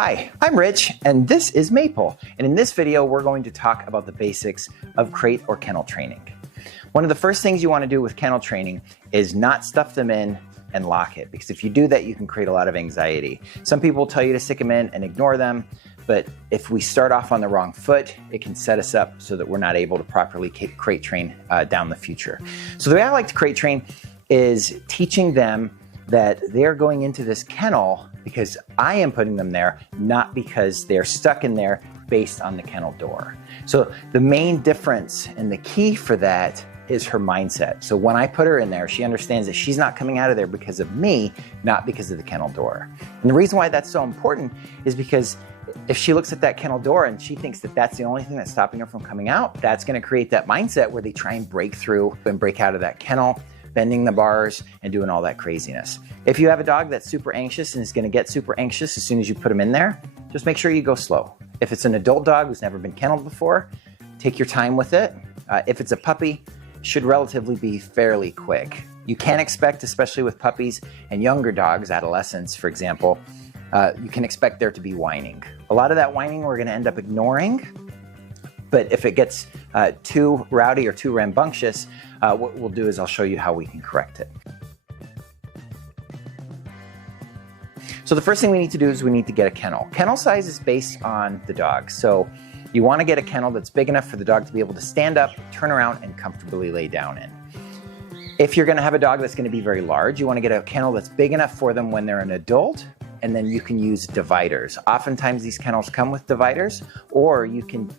Hi, I'm Rich, and this is Maple. And in this video, we're going to talk about the basics of crate or kennel training. One of the first things you want to do with kennel training is not stuff them in and lock it, because if you do that, you can create a lot of anxiety. Some people tell you to stick them in and ignore them, but if we start off on the wrong foot, it can set us up so that we're not able to properly crate train down the future. So the way I like to crate train is teaching them that they're going into this kennel because I am putting them there, not because they're stuck in there based on the kennel door. So the main difference and the key for that is her mindset. So when I put her in there, she understands that she's not coming out of there because of me, not because of the kennel door. And the reason why that's so important is because if she looks at that kennel door and she thinks that that's the only thing that's stopping her from coming out, that's gonna create that mindset where they try and break through and break out of that kennel, bending the bars and doing all that craziness. If you have a dog that's super anxious and is gonna get super anxious as soon as you put them in there, just make sure you go slow. If it's an adult dog who's never been kenneled before, take your time with it. If it's a puppy, should relatively be fairly quick. You can expect, especially with puppies and younger dogs, adolescents, for example, you can expect there to be whining. A lot of that whining we're gonna end up ignoring, but if it gets too rowdy or too rambunctious, what we'll do is I'll show you how we can correct it. So the first thing we need to do is we need to get a kennel. Kennel size is based on the dog. So you want to get a kennel that's big enough for the dog to be able to stand up, turn around, and comfortably lay down in. If you're going to have a dog that's going to be very large, you want to get a kennel that's big enough for them when they're an adult, and then you can use dividers. Oftentimes these kennels come with dividers, or you can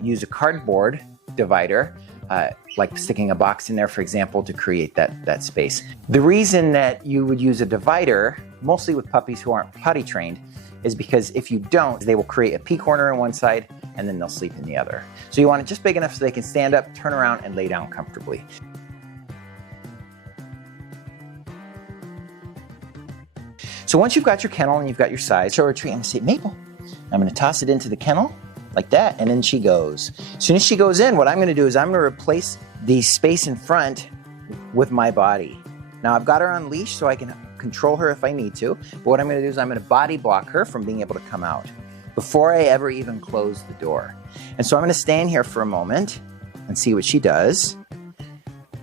use a cardboard divider, like sticking a box in there, for example, to create that space. The reason that you would use a divider, mostly with puppies who aren't potty trained, is because if you don't, they will create a pee corner on one side and then they'll sleep in the other. So you want it just big enough so they can stand up, turn around, and lay down comfortably. So once you've got your kennel and you've got your size, show her a treat. I'm gonna say, Maple, I'm gonna toss it into the kennel like that, and then she goes. As soon as she goes in, what I'm gonna do is I'm gonna replace the space in front with my body. Now I've got her on leash so I can control her if I need to, but what I'm gonna do is I'm gonna body block her from being able to come out before I ever even close the door. And so I'm gonna stand here for a moment and see what she does.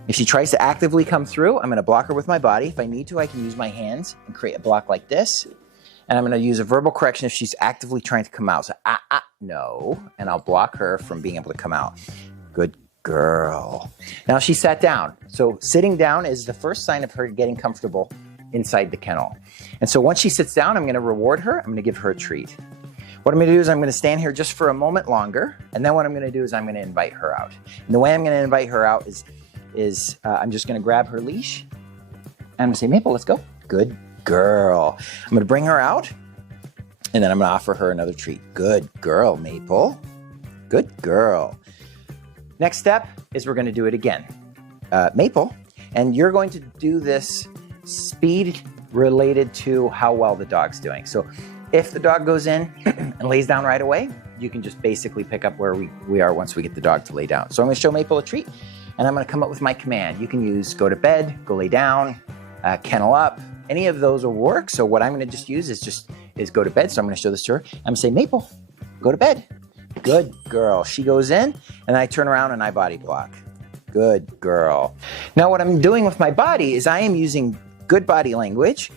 If she tries to actively come through, I'm gonna block her with my body. If I need to, I can use my hands and create a block like this. And I'm gonna use a verbal correction if she's actively trying to come out. So, no, and I'll block her from being able to come out. Good girl. Now she sat down. So sitting down is the first sign of her getting comfortable inside the kennel. And so once she sits down, I'm gonna reward her. I'm gonna give her a treat. What I'm gonna do is I'm gonna stand here just for a moment longer. And then what I'm gonna do is I'm gonna invite her out. And the way I'm gonna invite her out is I'm just gonna grab her leash. And I'm gonna say, Maple, let's go. Good girl. I'm gonna bring her out. And then I'm gonna offer her another treat. Good girl, Maple. Good girl. Next step is we're gonna do it again. Maple, and you're going to do this speed related to how well the dog's doing. So if the dog goes in and lays down right away, you can just basically pick up where we are once we get the dog to lay down. So I'm gonna show Maple a treat, and I'm gonna come up with my command. You can use go to bed, go lay down, kennel up, any of those will work. So what I'm gonna just use is go to bed. So I'm gonna show this to her. I'm gonna say, Maple, go to bed. Good girl. She goes in, and I turn around and I body block. Good girl. Now what I'm doing with my body is I am using good body language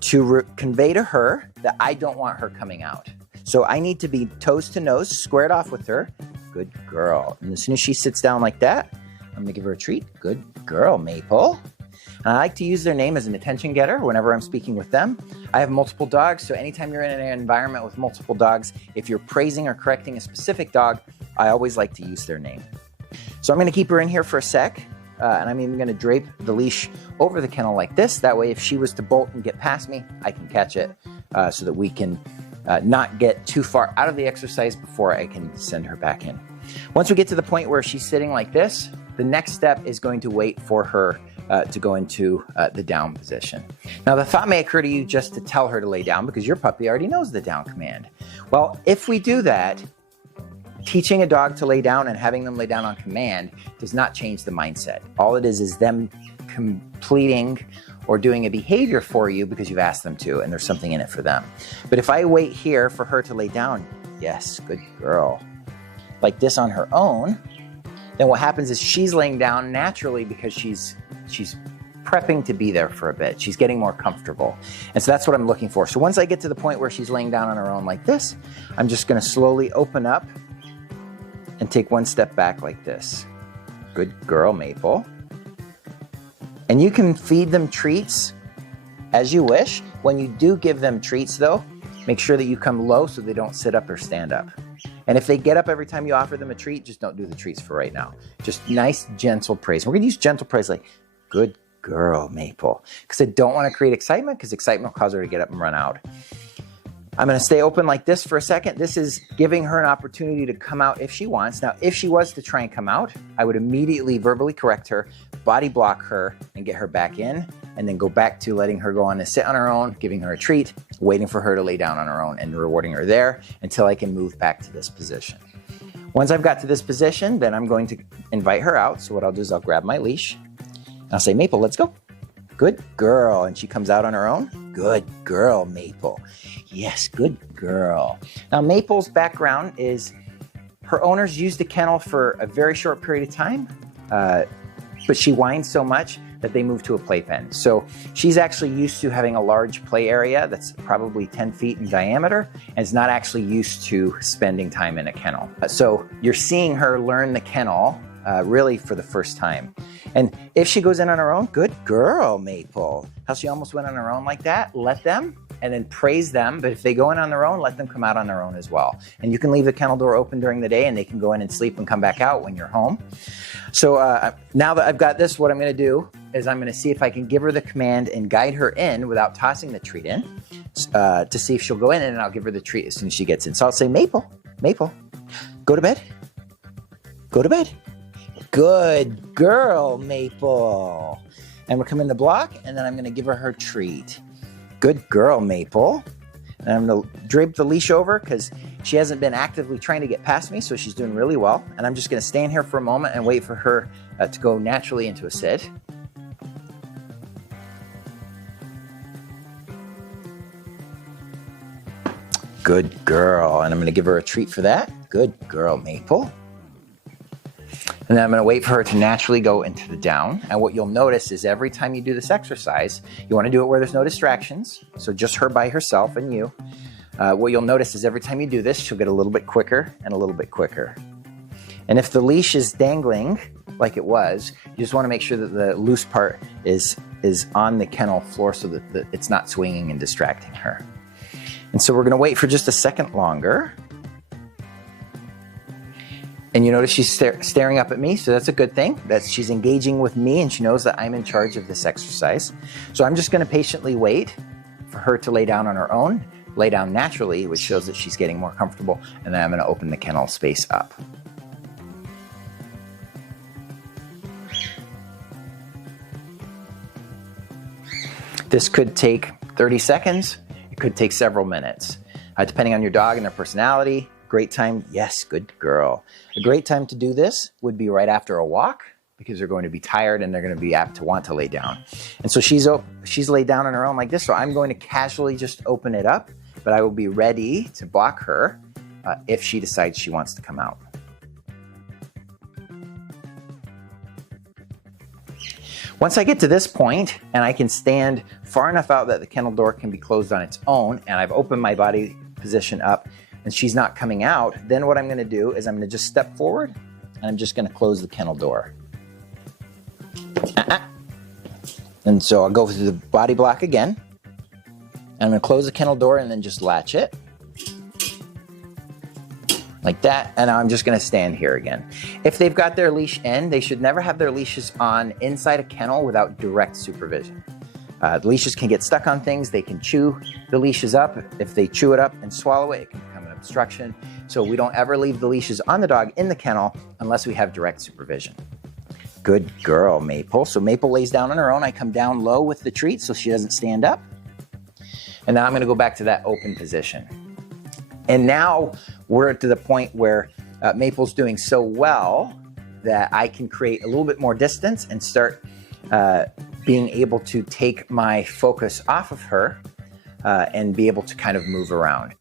to convey to her that I don't want her coming out. So I need to be toes to nose, squared off with her. Good girl. And as soon as she sits down like that, I'm gonna give her a treat. Good girl, Maple. And I like to use their name as an attention getter whenever I'm speaking with them. I have multiple dogs, so anytime you're in an environment with multiple dogs, if you're praising or correcting a specific dog, I always like to use their name. So I'm gonna keep her in here for a sec, and I'm even gonna drape the leash over the kennel like this. That way, if she was to bolt and get past me, I can catch it so that we can not get too far out of the exercise before I can send her back in. Once we get to the point where she's sitting like this, the next step is going to wait for her to go into the down position. Now the thought may occur to you just to tell her to lay down because your puppy already knows the down command. Well, if we do that, teaching a dog to lay down and having them lay down on command does not change the mindset. All it is them completing or doing a behavior for you because you've asked them to and there's something in it for them. But if I wait here for her to lay down, yes, good girl, like this on her own, then what happens is she's laying down naturally because she's prepping to be there for a bit. She's getting more comfortable. And so that's what I'm looking for. So once I get to the point where she's laying down on her own like this, I'm just gonna slowly open up and take one step back like this. Good girl, Maple. And you can feed them treats as you wish. When you do give them treats though, make sure that you come low so they don't sit up or stand up. And if they get up every time you offer them a treat, just don't do the treats for right now. Just nice, gentle praise. We're gonna use gentle praise like, good girl, Maple. Because I don't wanna create excitement because excitement will cause her to get up and run out. I'm gonna stay open like this for a second. This is giving her an opportunity to come out if she wants. Now, if she was to try and come out, I would immediately verbally correct her, body block her, and get her back in, and then go back to letting her go on and sit on her own, giving her a treat, waiting for her to lay down on her own, and rewarding her there until I can move back to this position. Once I've got to this position, then I'm going to invite her out. So what I'll do is I'll grab my leash, and I'll say, Maple, let's go. Good girl. And she comes out on her own. Good girl, Maple. Yes, good girl. Now, Maple's background is her owners used the kennel for a very short period of time, but she whines so much that they moved to a playpen. So she's actually used to having a large play area that's probably 10 feet in diameter and is not actually used to spending time in a kennel. So you're seeing her learn the kennel really for the first time. And if she goes in on her own, good girl, Maple. How she almost went on her own like that, let them, and then praise them. But if they go in on their own, let them come out on their own as well. And you can leave the kennel door open during the day and they can go in and sleep and come back out when you're home. So now that I've got this, what I'm gonna do is I'm gonna see if I can give her the command and guide her in without tossing the treat in to see if she'll go in, and I'll give her the treat as soon as she gets in. So I'll say, Maple, Maple, go to bed, go to bed. Good girl, Maple. And we'll come in the block, and then I'm gonna give her treat. Good girl, Maple. And I'm gonna drape the leash over because she hasn't been actively trying to get past me, so she's doing really well. And I'm just gonna stand here for a moment and wait for her to go naturally into a sit. Good girl. And I'm gonna give her a treat for that. Good girl, Maple. And then I'm gonna wait for her to naturally go into the down. And what you'll notice is every time you do this exercise, you wanna do it where there's no distractions. So just her by herself and you. What you'll notice is every time you do this, she'll get a little bit quicker and a little bit quicker. And if the leash is dangling, like it was, you just wanna make sure that the loose part is on the kennel floor so that it's not swinging and distracting her. And so we're gonna wait for just a second longer. And you notice she's staring up at me, so that's a good thing. That she's engaging with me and she knows that I'm in charge of this exercise. So I'm just gonna patiently wait for her to lay down on her own, lay down naturally, which shows that she's getting more comfortable, and then I'm gonna open the kennel space up. This could take 30 seconds, it could take several minutes, depending on your dog and their personality. Great time, yes, good girl. A great time to do this would be right after a walk because they're going to be tired and they're going to be apt to want to lay down. And so she's laid down on her own like this, so I'm going to casually just open it up, but I will be ready to block her if she decides she wants to come out. Once I get to this point and I can stand far enough out that the kennel door can be closed on its own and I've opened my body position up and she's not coming out, then what I'm gonna do is I'm gonna just step forward and I'm just gonna close the kennel door. And so I'll go through the body block again. I'm gonna close the kennel door and then just latch it. Like that, and now I'm just gonna stand here again. If they've got their leash in, they should never have their leashes on inside a kennel without direct supervision. The leashes can get stuck on things, they can chew the leashes up. If they chew it up and swallow it, it can become an obstruction. So we don't ever leave the leashes on the dog in the kennel unless we have direct supervision. Good girl, Maple. So Maple lays down on her own. I come down low with the treat so she doesn't stand up. And now I'm gonna go back to that open position. And now we're to the point where Maple's doing so well that I can create a little bit more distance and start being able to take my focus off of her and be able to kind of move around.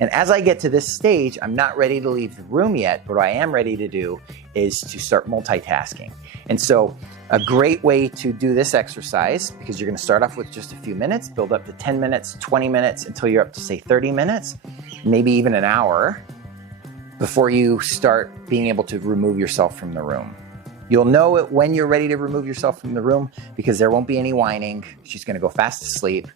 And as I get to this stage, I'm not ready to leave the room yet, but what I am ready to do is to start multitasking. And so a great way to do this exercise, because you're going to start off with just a few minutes, build up to 10 minutes, 20 minutes, until you're up to say 30 minutes, maybe even an hour, before you start being able to remove yourself from the room. You'll know it when you're ready to remove yourself from the room because there won't be any whining. She's going to go fast asleep,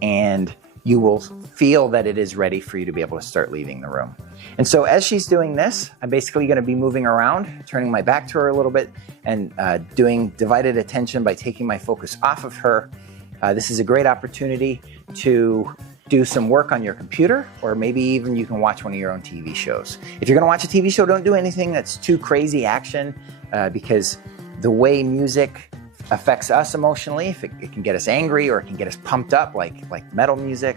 and you will feel that it is ready for you to be able to start leaving the room. And so as she's doing this, I'm basically going to be moving around, turning my back to her a little bit, and doing divided attention by taking my focus off of her. This is a great opportunity to do some work on your computer, or maybe even you can watch one of your own TV shows. If you're going to watch a TV show, don't do anything that's too crazy action, because the way music affects us emotionally, if it can get us angry or it can get us pumped up like metal music.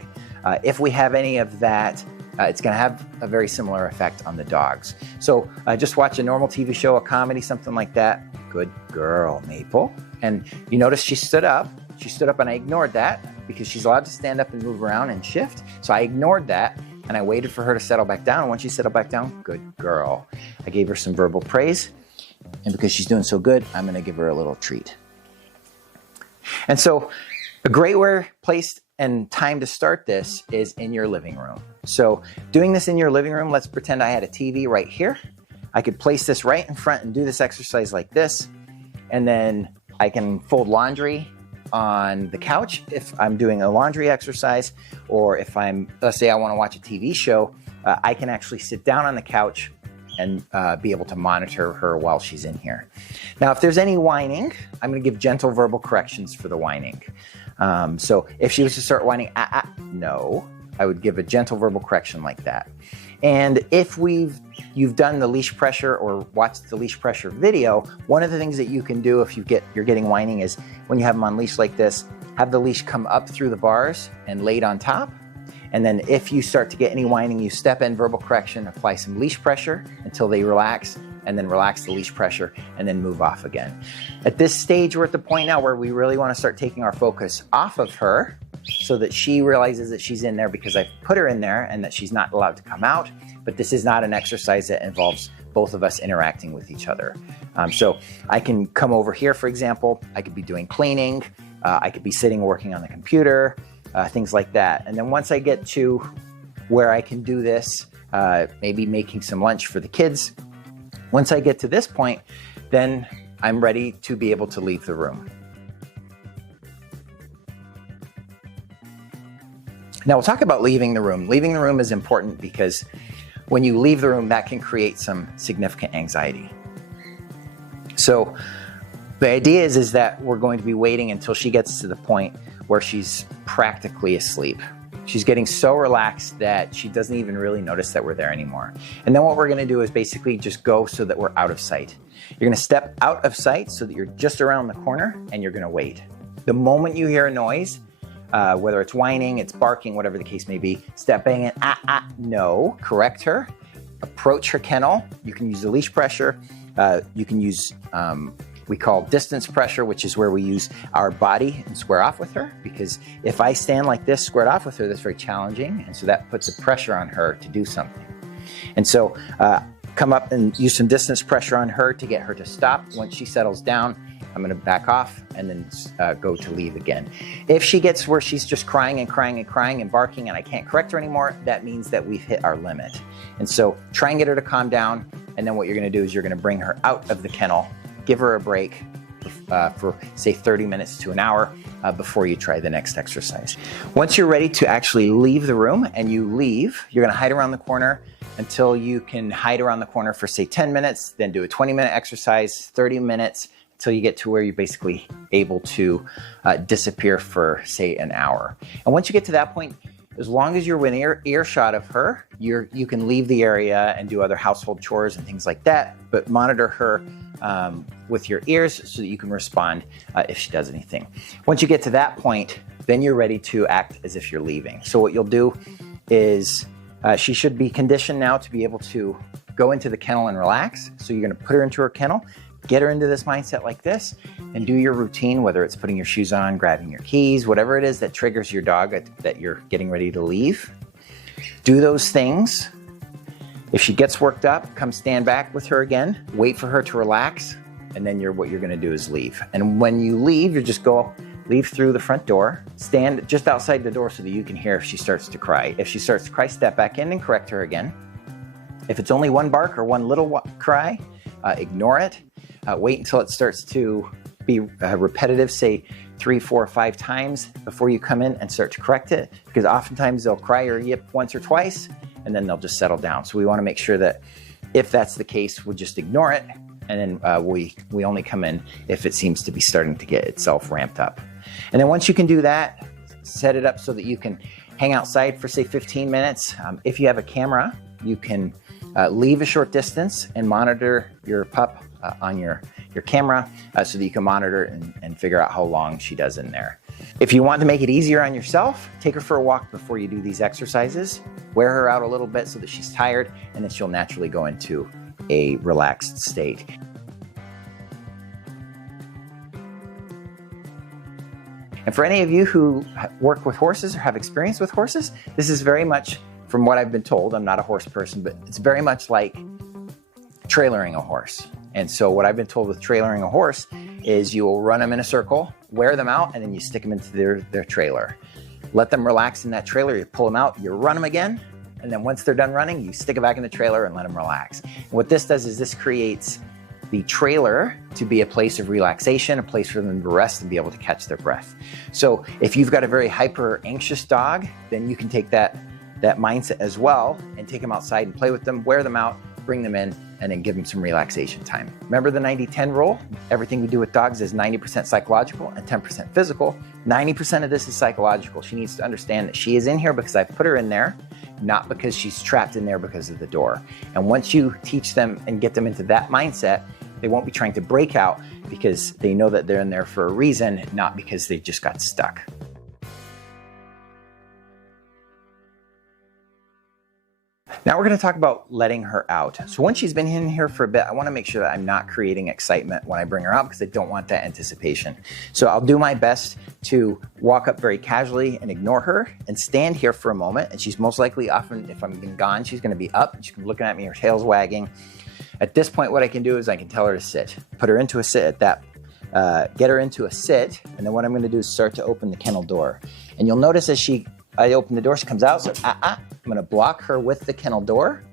If we have any of that, it's going to have a very similar effect on the dogs. So just watch a normal TV show, a comedy, something like that. Good girl, Maple. And you notice she stood up. She stood up and I ignored that because she's allowed to stand up and move around and shift. So I ignored that and I waited for her to settle back down. And once she settled back down, good girl. I gave her some verbal praise. And because she's doing so good, I'm going to give her a little treat. And so a great place and time to start this is in your living room. So doing this in your living room, let's pretend I had a TV right here. I could place this right in front and do this exercise like this. And then I can fold laundry on the couch if I'm doing a laundry exercise, or if let's say I want to watch a TV show, I can actually sit down on the couch and be able to monitor her while she's in here. Now, if there's any whining, I'm going to give gentle verbal corrections for the whining. So if she was to start whining, no, I would give a gentle verbal correction like that. And if you've done the leash pressure or watched the leash pressure video, one of the things that you can do if you're getting whining is when you have them on leash like this, have the leash come up through the bars and laid on top. And then if you start to get any whining, you step in verbal correction, apply some leash pressure until they relax, and then relax the leash pressure, and then move off again. At this stage, we're at the point now where we really want to start taking our focus off of her so that she realizes that she's in there because I've put her in there and that she's not allowed to come out. But this is not an exercise that involves both of us interacting with each other. So I can come over here, for example. I could be doing cleaning. I could be sitting working on the computer. Things like that. And then once I get to where I can do this, maybe making some lunch for the kids, once I get to this point, then I'm ready to be able to leave the room. Now we'll talk about leaving the room. Leaving the room is important because when you leave the room, that can create some significant anxiety. So the idea is that we're going to be waiting until she gets to the point where she's practically asleep. She's getting so relaxed that she doesn't even really notice that we're there anymore. And then what we're gonna do is basically just go so that we're out of sight. You're gonna step out of sight so that you're just around the corner and you're gonna wait. The moment you hear a noise, whether it's whining, it's barking, whatever the case may be, stepping in, no, correct her, approach her kennel. You can use the leash pressure. You can use we call distance pressure, which is where we use our body and square off with her. Because if I stand like this, squared off with her, that's very challenging. And so that puts a pressure on her to do something. And so come up and use some distance pressure on her to get her to stop. Once she settles down, I'm going to back off and then go to leave again. If she gets where she's just crying and crying and crying and barking and I can't correct her anymore, that means that we've hit our limit. And so try and get her to calm down. And then what you're going to do is you're going to bring her out of the kennel, give her a break for say 30 minutes to an hour before you try the next exercise. Once you're ready to actually leave the room and you leave, you're going to hide around the corner until you can hide around the corner for say 10 minutes, then do a 20-minute exercise, 30 minutes, until you get to where you're basically able to disappear for say an hour. And once you get to that point, as long as you're within earshot of her, you can leave the area and do other household chores and things like that, but monitor her with your ears so that you can respond if she does anything. Once you get to that point, then you're ready to act as if you're leaving. So what you'll do is she should be conditioned now to be able to go into the kennel and relax. So you're gonna put her into her kennel, get her into this mindset like this, and do your routine, whether it's putting your shoes on, grabbing your keys, whatever it is that triggers your dog that you're getting ready to leave. Do those things. If she gets worked up, come stand back with her again, wait for her to relax, and then what you're gonna do is leave. And when you leave, you just leave through the front door, stand just outside the door so that you can hear if she starts to cry. If she starts to cry, step back in and correct her again. If it's only one bark or one little cry, ignore it. Wait until it starts to be repetitive, say 3, 4, 5 times before you come in and start to correct it, because oftentimes they'll cry or yip once or twice and then they'll just settle down. So we wanna make sure that if that's the case, we'll just ignore it, and then we only come in if it seems to be starting to get itself ramped up. And then once you can do that, set it up so that you can hang outside for say 15 minutes. If you have a camera, you can leave a short distance and monitor your pup on your camera so that you can monitor and figure out how long she does in there. If you want to make it easier on yourself, take her for a walk before you do these exercises. Wear her out a little bit so that she's tired, and then she'll naturally go into a relaxed state. And for any of you who work with horses or have experience with horses, this is very much, from what I've been told, I'm not a horse person, but it's very much like trailering a horse. And so what I've been told with trailering a horse is you will run them in a circle, wear them out, and then you stick them into their trailer. Let them relax in that trailer, you pull them out, you run them again, and then once they're done running, you stick it back in the trailer and let them relax. And what this does is this creates the trailer to be a place of relaxation, a place for them to rest and be able to catch their breath. So if you've got a very hyper anxious dog, then you can take that mindset as well and take them outside and play with them, wear them out, bring them in, and then give them some relaxation time. Remember the 90-10 rule? Everything we do with dogs is 90% psychological and 10% physical. 90% of this is psychological. She needs to understand that she is in here because I put her in there, not because she's trapped in there because of the door. And once you teach them and get them into that mindset, they won't be trying to break out because they know that they're in there for a reason, not because they just got stuck. Now we're going to talk about letting her out. So once she's been in here for a bit, I want to make sure that I'm not creating excitement when I bring her out because I don't want that anticipation. So I'll do my best to walk up very casually and ignore her and stand here for a moment. And she's most likely, often if I'm been gone, she's going to be up and she's going to be looking at me, her tail's wagging. At this point, what I can do is I can tell her to sit. Put her into a sit at that, get her into a sit. And then what I'm going to do is start to open the kennel door. And you'll notice as I open the door, she comes out, so I'm going to block her with the kennel door,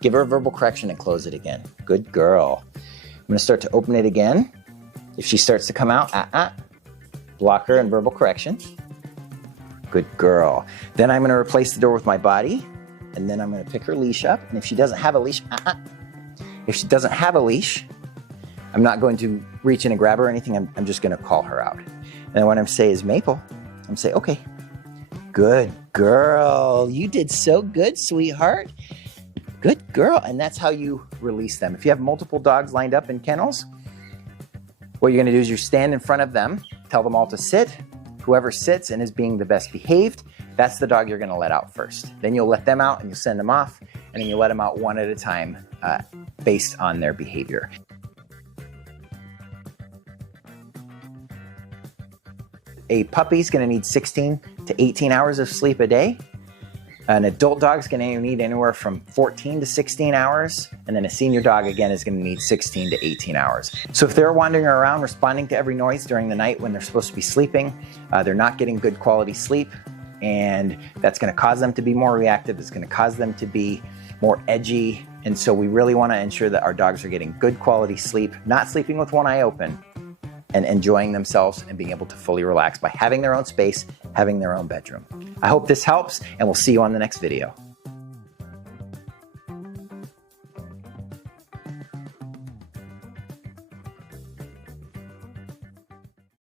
give her a verbal correction, and close it again. Good girl. I'm going to start to open it again. If she starts to come out, block her and verbal correction. Good girl. Then I'm going to replace the door with my body, and then I'm going to pick her leash up. And if she doesn't have a leash, if she doesn't have a leash, I'm not going to reach in and grab her or anything. I'm just going to call her out. And what I'm say is Maple. I'm going to say, okay. Good girl. You did so good, sweetheart. Good girl. And that's how you release them. If you have multiple dogs lined up in kennels, what you're going to do is you stand in front of them, tell them all to sit. Whoever sits and is being the best behaved, that's the dog you're going to let out first. Then you'll let them out and you'll send them off, and then you let them out one at a time based on their behavior. A puppy's going to need 16 to 18 hours of sleep a day. An adult dog's going to need anywhere from 14 to 16 hours. And then a senior dog, again, is going to need 16 to 18 hours. So if they're wandering around responding to every noise during the night when they're supposed to be sleeping, they're not getting good quality sleep. And that's going to cause them to be more reactive. It's going to cause them to be more edgy. And so we really want to ensure that our dogs are getting good quality sleep, not sleeping with one eye open, and enjoying themselves and being able to fully relax by having their own space, having their own bedroom. I hope this helps, and we'll see you on the next video.